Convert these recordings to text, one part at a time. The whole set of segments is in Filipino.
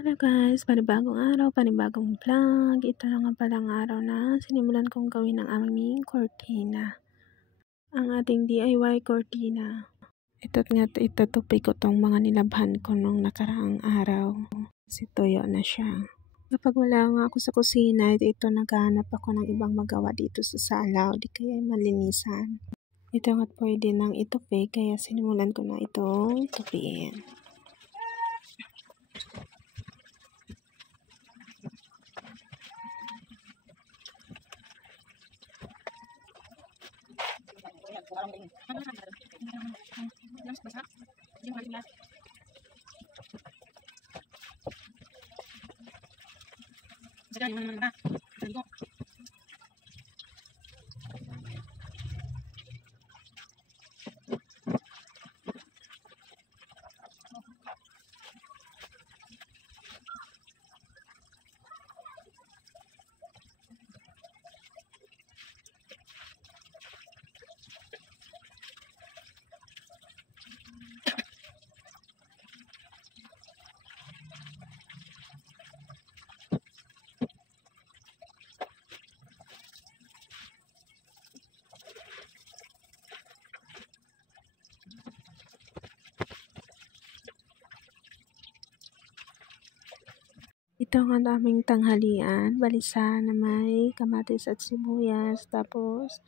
Hello guys, panibagong araw, panibagong vlog. Ito na nga palang araw na sinimulan kong gawin ang aming cortina. Ang ating DIY cortina. Itutupi ko tong mga nilabhan ko nung nakaraang araw. Kasi tuyo na siya. Kapag wala nga ako sa kusina, ito naghahanap ako ng ibang magawa dito sa sala o di kaya malinisan. Ito nga pwede nang itupi, kaya sinimulan ko na itong tupiin. Ito ang aming tanghalian, balisa na may kamatis at sibuyas, tapos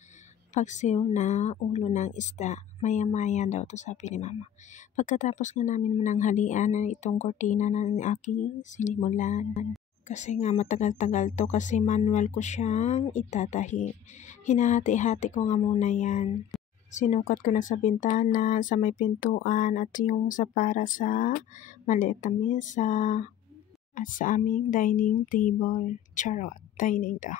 paksiw na ulo ng isda. Maya-maya daw to, sabi ni mama. Pagkatapos nga namin mananghalian, itong kortina na aking sinimulan. Kasi nga matagal-tagal to, kasi manual ko siyang itatahi. Hinahati-hati ko nga muna yan. Sinukat ko na sa bintana, sa may pintuan, at yung sa para sa maliit na mesa. At sa aming dining table. Charot, dining daw.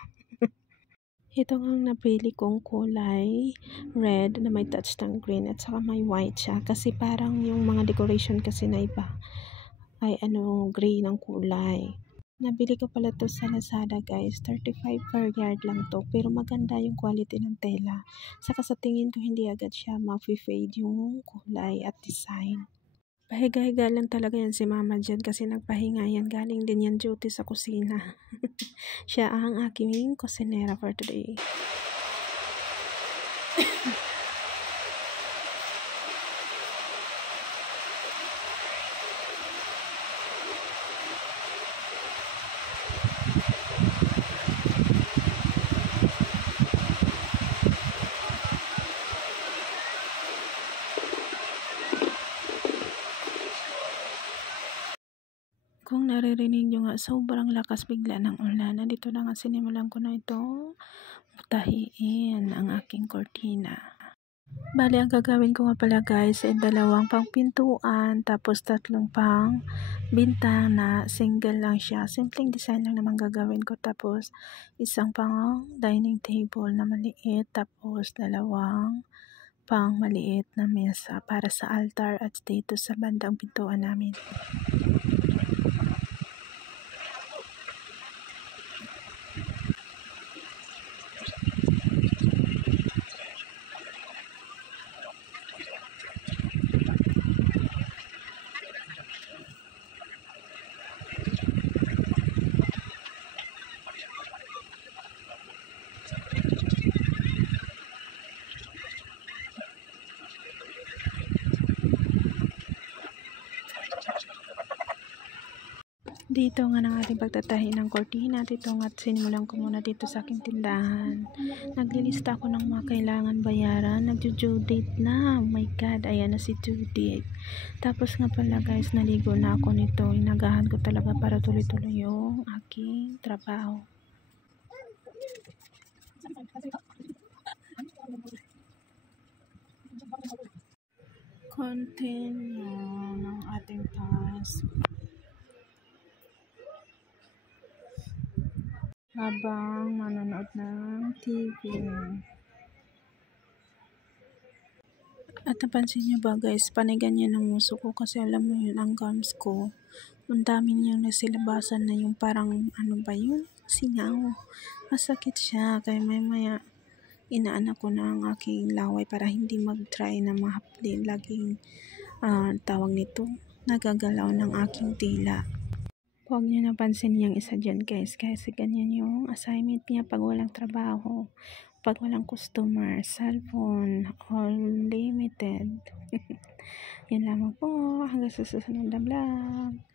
Ito ang napili kong kulay red na may touch ng green at saka may white siya. Kasi parang yung mga decoration kasi na iba ay gray ng kulay. Nabili ko pala to sa Lazada guys. 35 per yard lang to. Pero maganda yung quality ng tela. Saka sa tingin ko hindi agad siya ma-fade yung kulay at design. Pahiga-higa lang talaga yan si mama dyan kasi nagpahinga yan. Galing din yan duty sa kusina. Siya ang aking kusinera for today. Kung naririnig nyo nga, sobrang lakas bigla ng ulan. Nandito na nga sinimulan ko na itong tahiin ang aking kortina. Bali, ang gagawin ko nga pala guys ay 2 pang pintuan, tapos 3 pang bintana. Single lang siya. Simpleng design lang naman gagawin ko. Tapos 1 pang dining table na maliit. Tapos 2 pang maliit na mesa para sa altar at dito sa bandang pintuan namin. Dito nga ng ating pagtatahi ng kortina. Dito nga sinimulan ko muna dito sa aking tindahan. Naglilista ako ng mga kailangan bayaran. Nagjo-due date na. Oh my God, ayan na si due date. Tapos nga pala guys, naligo na ako nito. Inagahan ko talaga para tuloy-tuloy yung aking trabaho. Continue ng ating task. Habang manonood ng TV. At napansin nyo ba guys, paniganyan ng uso ko kasi alam mo yun, ang gums ko. Ang dami niyang nasilabasan na yung parang singaw. Masakit siya, kaya maya inaanak ko na ang aking laway para hindi mag-try na mahapli. Laging tawag nito, nagagalaw ng aking tila. Huwag niyo napansin yung isa dyan guys, kasi ganyan yung assignment niya pag walang trabaho, pag walang customer, cellphone, all limited. Yan lamang po, hanggang sa susunod na vlog.